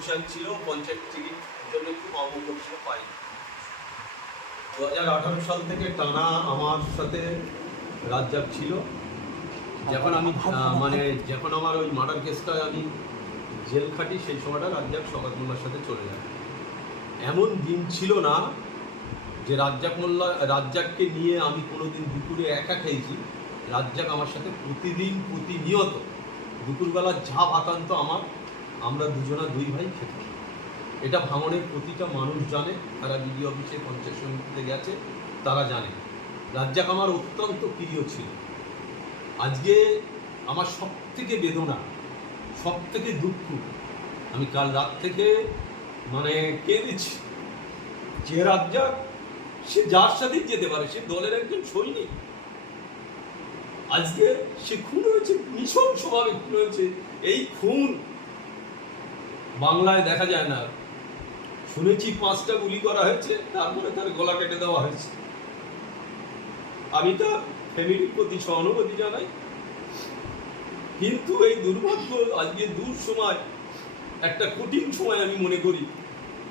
কুষাণ ছিল, পঞ্চায়েত টিকিট জন্য খুব ছিল পাই দু হাজার আঠারো সাল থেকে টানা আমার সাথে রাজ্জাক ছিল। যখন আমি মানে যখন আমার ওই মার্ডার কেসটা আমি জেল খাটি, সেই সময়টা রাজ্জাক শওকত মোল্লার সাথে চলে যায় এমন দিন ছিল না যে রাজ্জাক মোল্লা, রাজ্জাককে নিয়ে আমি কোনোদিন দুপুরে একা খেয়েছি। রাজ্জাক আমার সাথে প্রতিদিন প্রতিনিয়ত দুপুরবেলা যা ভাতান্ত আমার। আমরা দুজনা দুই ভাই খেতাম এটা ভাঙনের প্রতিটা মানুষ জানে, তারা বিডি অফিসে পঞ্চায়েত সমিতিতে গেছে, তারা জানে। রাজ্জাক আমার অত্যন্ত প্রিয় ছিল। আজকে আমার সব থেকে বেদনা সব থেকে দুঃখ, আমি কাল রাত থেকে মানে কেঁদেছি যে রাজ্জাক, সে যার সাথেই যেতে পারে, সে দলের একজন সৈনিক। আজকে সে খুন হয়েছে নৃশংসভাবে খুন হয়েছে। এই খুন বাংলায় দেখা যায় না। শুনেছি পাঁচটা গুলি করা হয়েছে, তারপরে তার গলা কেটে দেওয়া হয়েছে। আমি তার ফ্যামিলির প্রতি সহানুভূতি জানাই। কিন্তু এই দুর্ভাগ্য, আজকে দূর সময়, একটা কঠিন সময় আমি মনে করি,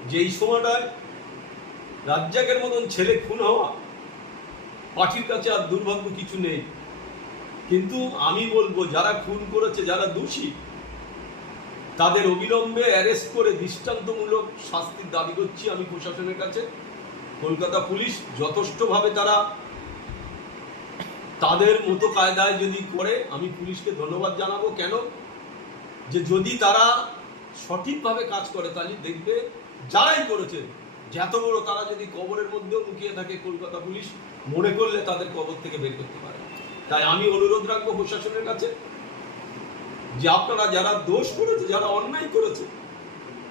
যে এই সময়টায় রাজ্জাকের মতন ছেলে খুন হওয়া, পার্টির কাছে আর দুর্ভাগ্য কিছু নেই। কিন্তু আমি বলব, যারা খুন করেছে, যারা দোষী তাদের অবিলম্বে অ্যারেস্ট করে দৃষ্টান্তমূলক শাস্তির দাবি করছি আমি প্রশাসনের কাছে। কলকাতা পুলিশ যথেষ্টভাবে তারা তাদের মতো কায়দায় যদি করে, আমি পুলিশকে ধন্যবাদ জানাব। কেন? যে যদি তারা সঠিকভাবে কাজ করে, তাহলে দেখবে যারাই করেছে যত বড় তারা যদি কবরের মধ্যেও লুকিয়ে থাকে কলকাতা পুলিশ, মনে করলে তাদের কবর থেকে বের করতে পারে। তাই আমি অনুরোধ রাখব প্রশাসনের কাছে। যে আপনারা যারা দোষ করেছে যারা অন্যায় করেছে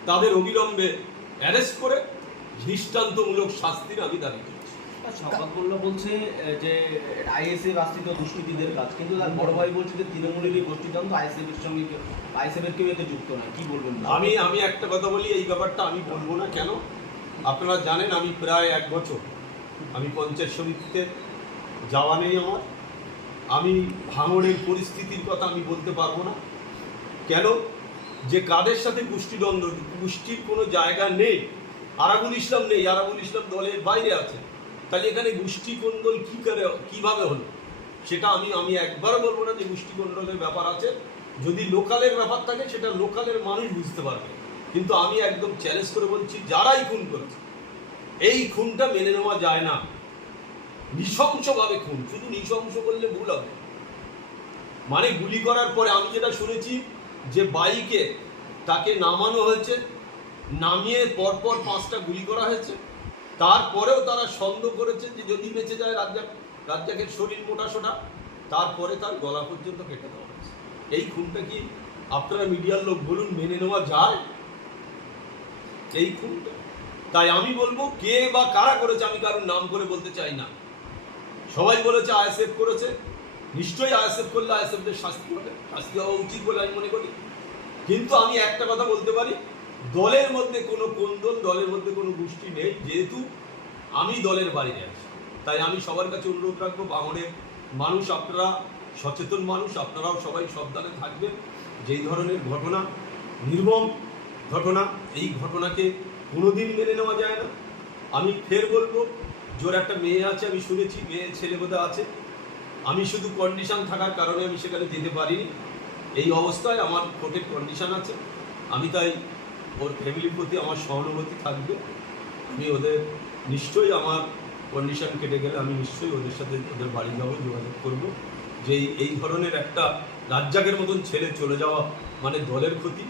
তাদের অবিলম্বে অ্যারেস্ট করে দৃষ্টান্তমূলক শাস্তির আমি দাবি করছি। শওকত বলছে যে আইএসএফ আশ্রিত দুষ্কৃতীদের কাজ কিন্তু তার বড় ভাই বলছে যে তৃণমূলেরই গোষ্ঠীতন্ত্র আইএসএফ এর সঙ্গে আইএসএফ এর কেউ এতে যুক্ত নয়। কি বলবেন আমি আমি একটা কথা বলি এই ব্যাপারটা আমি বলব না কেন? আপনারা জানেন আমি প্রায় এক বছর আমি পঞ্চায়েত সমিতিতে যাওয়া নেই আমার। আমি ভাঙড়ের পরিস্থিতির কথা আমি বলতে পারব না। কেন? যে কাদের সাথে গোষ্ঠীদ্বন্দ্ব, গোষ্ঠীর কোনো জায়গা নেই। আরাবুল ইসলাম নেই, আরাবুল ইসলাম দলের বাইরে আছে। তাহলে এখানে গোষ্ঠী কোন্দল কী করে, কীভাবে হলো? সেটা আমি আমি একবারও বলব না যে গোষ্ঠী কোন্দলের ব্যাপার আছে। যদি লোকালের ব্যাপার থাকে, সেটা লোকালের মানুষ বুঝতে পারবে। কিন্তু আমি একদম চ্যালেঞ্জ করে বলছি, যারাই খুন করেছে, এই খুনটা মেনে নেওয়া যায় না। নৃশংসভাবে খুন, শুধু নৃশংস বললে ভুল হবে। মানে গুলি করার পরে আমি যেটা শুনেছি যে বাইকে তাকে নামানো হয়েছে, নামিয়ে পরপর পাঁচটা গুলি করা হয়েছে। তারপরেও তারা সন্দেহ করেছে যে যদি বেঁচে যায় রাজ্জাক রাজ্জাকের শরীর মোটা সোটা, তারপরে তার গলা পর্যন্ত কেটে দেওয়া হয়েছে। এই খুনটা কি আপনারা মিডিয়ার লোক বলুন মেনে নেওয়া যায়? এই খুনটা। তাই আমি বলব, কে বা কারা করেছে আমি কারোর নাম করে বলতে চাই না। সবাই বলেছে, আইএসএফ করেছে। নিশ্চয়ই আইএসএফ করলে আইএসএফদের শাস্তি হবে। শাস্তি হওয়া উচিত বলে আমি মনে করি। কিন্তু আমি একটা কথা বলতে পারি, দলের মধ্যে কোনো কোন্দল, দলের মধ্যে কোনো গোষ্ঠী নেই। যেহেতু আমি দলের বাইরে আছি, তাই আমি সবার কাছে অনুরোধ রাখব বাঙনের মানুষ আপনারা, সচেতন মানুষ, আপনারাও সবাই সাবধানে থাকবেন। যেই ধরনের ঘটনা, নির্মম ঘটনা, এই ঘটনাকে কোনোদিন মেনে নেওয়া যায় না। আমি ফের বলব, জোর একটা মেয়ে আছে, আমি শুনেছি, মেয়ে ছেলে বোধহয় আছে। আমি শুধু কন্ডিশন থাকার কারণে আমি সেখানে যেতে পারিনি। এই অবস্থায় আমার কোর্টের কন্ডিশন আছে। আমি তাই ওর ফ্যামিলির প্রতি আমার সহানুভূতি থাকবে। আমি ওদের, নিশ্চয়ই আমার কন্ডিশন কেটে গেলে আমি নিশ্চয়ই ওদের সাথে ওদের বাড়ি যাব, যোগাযোগ করব। যে এই- ধরনের একটা রাজ্জাকের মতন ছেলে চলে যাওয়া মানে দলের ক্ষতি।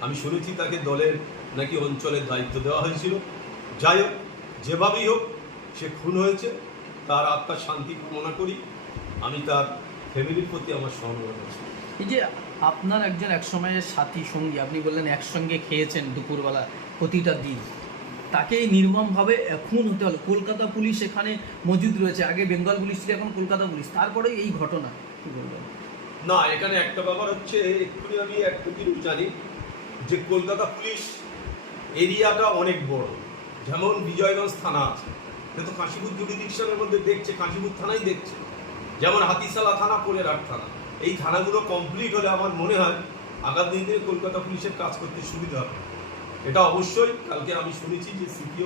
আমি শুনেছি তাকে দলের নাকি অঞ্চলের দায়িত্ব দেওয়া হয়েছিল। যাই হোক, যেভাবেই হোক, সে খুন হয়েছে। তার আত্মার শান্তি কামনা করি। আমি তার ফ্যামিলির প্রতি আমার সহানুভূতি এই যে আপনার একজন একসময়ের সাথী সঙ্গী আপনি বললেন একসঙ্গে খেয়েছেন দুপুরবেলা প্রতিটা দিন। তাকে নির্মমভাবে খুন হতে হলো। কলকাতা পুলিশ এখানে মজুদ রয়েছে। আগে বেঙ্গল পুলিশ ছিল এখন কলকাতা পুলিশ। তারপরে এই ঘটনা কি বলবেন? না এখানে একটা ব্যাপার হচ্ছে এক্ষুনি আমি একটু জিনিস জানি যে কলকাতা পুলিশ এরিয়াটা অনেক বড়। যেমন বিজয়গঞ্জ থানা আছে। কিন্তু কাশীপুর জুডিডিকশনের মধ্যে দেখছে কাশীপুর থানাই দেখছে। যেমন হাতিশালা থানা, কোলেরহাট থানা। এই থানাগুলো কমপ্লিট হলে আমার মনে হয় আগামী দিনে কলকাতা পুলিশের কাজ করতে সুবিধা হবে। এটা অবশ্যই, কালকে আমি শুনেছি যে সিপিও